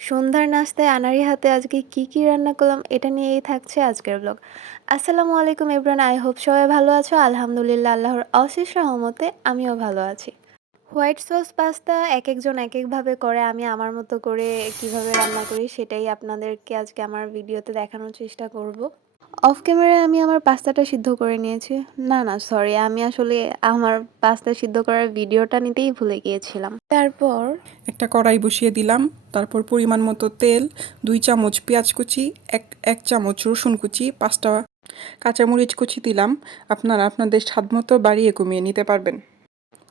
সন্ধ্যার নাস্তায় আনাড়ি হাতে আজকে কি রান্না করলাম এটা নিয়েই থাকছে আজকের ব্লগ। আসসালামু আলাইকুম এভরিওয়ান, আই হোপ সবাই ভালো আছো। আলহামদুলিল্লাহ, আল্লাহর অশেষ রহমতে আমিও ভালো আছি। হোয়াইট সস পাস্তা একেকজন একেকভাবে করে, আমি আমার মতো করে কিভাবে রান্না করি সেটাই আপনাদেরকে আজকে আমার ভিডিওতে দেখানোর চেষ্টা করব। অফ ক্যামেরায় আমি আমার পাস্তাটা সিদ্ধ করে নিয়েছি। না সরি, আমি আসলে আমার পাস্তা সিদ্ধ করার ভিডিওটা নিতেই ভুলে গিয়েছিলাম। তারপর একটা কড়াই বসিয়ে দিলাম। তারপর পরিমাণ মতো তেল, 2 চামচ পেঁয়াজ কুচি, এক চামচ রসুন কুচি, 5টা কাঁচামরিচ কুচি দিলাম। আপনারা আপনাদের স্বাদ মতো বাড়িয়ে কমিয়ে নিতে পারবেন।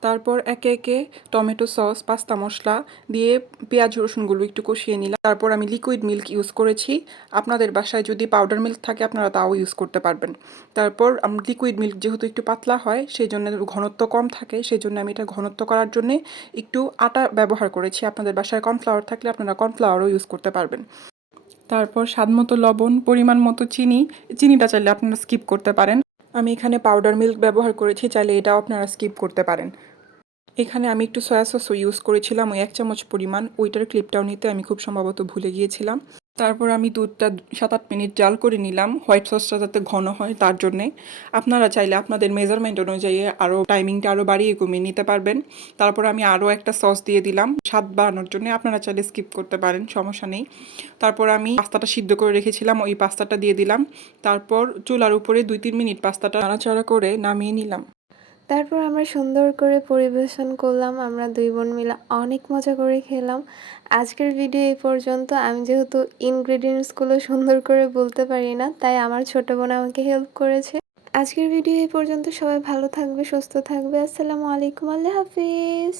তারপর একে একে টমেটো সস, পাস্তা মশলা দিয়ে পেঁয়াজ রসুনগুলো একটু কষিয়ে নিলাম। তারপর আমি লিকুইড মিল্ক ইউজ করেছি। আপনাদের বাসায় যদি পাউডার মিল্ক থাকে আপনারা তাও ইউজ করতে পারবেন। তারপর লিকুইড মিল্ক যেহেতু একটু পাতলা হয়, সেই জন্য ঘনত্ব কম থাকে, সেই জন্য আমি এটা ঘনত্ব করার জন্যে একটু আটা ব্যবহার করেছি। আপনাদের বাসায় কর্নফ্লাওয়ার থাকলে আপনারা কর্নফ্লাওয়ারও ইউজ করতে পারবেন। তারপর স্বাদ মতো লবণ, পরিমাণ মতো চিনি। চিনিটা চাইলে আপনারা স্কিপ করতে পারেন। আমি এখানে পাউডার মিল্ক ব্যবহার করেছি, চাইলে এটাও আপনারা স্কিপ করতে পারেন। এখানে আমি একটু সয়া সসও ইউজ করেছিলাম, ওই 1 চামচ পরিমাণ। ওইটার ক্লিপটাও নিতে আমি খুব সম্ভবত ভুলে গিয়েছিলাম। তারপর আমি দুধটা 7-8 মিনিট জাল করে নিলাম, হোয়াইট সসটা যাতে ঘন হয় তার জন্যে। আপনারা চাইলে আপনাদের মেজারমেন্ট অনুযায়ী আরও টাইমিংটা আরও বাড়িয়ে কমিয়ে নিতে পারবেন। তারপর আমি আরও একটা সস দিয়ে দিলাম স্বাদ বাড়ানোর জন্য। আপনারা চাইলে স্কিপ করতে পারেন, সমস্যা নেই। তারপর আমি পাস্তাটা সিদ্ধ করে রেখেছিলাম, ওই পাস্তাটা দিয়ে দিলাম। তারপর চুলার উপরে 2-3 মিনিট পাস্তাটা নাড়াচাড়া করে নামিয়ে নিলাম। তারপর আমরা সুন্দর করে পরিবেশন করলাম, আমরা দুই বোন মিলে অনেক মজা করে খেলাম। আজকের ভিডিও এই পর্যন্ত। আমি যেহেতু ইনগ্রেডিয়েন্টসগুলো সুন্দর করে বলতে পারি না, তাই আমার ছোট বোন আমাকে হেল্প করেছে। আজকের ভিডিও এই পর্যন্ত। সবাই ভালো থাকবে, সুস্থ থাকবে। আসসালামু আলাইকুম, আল্লাহ হাফিজ।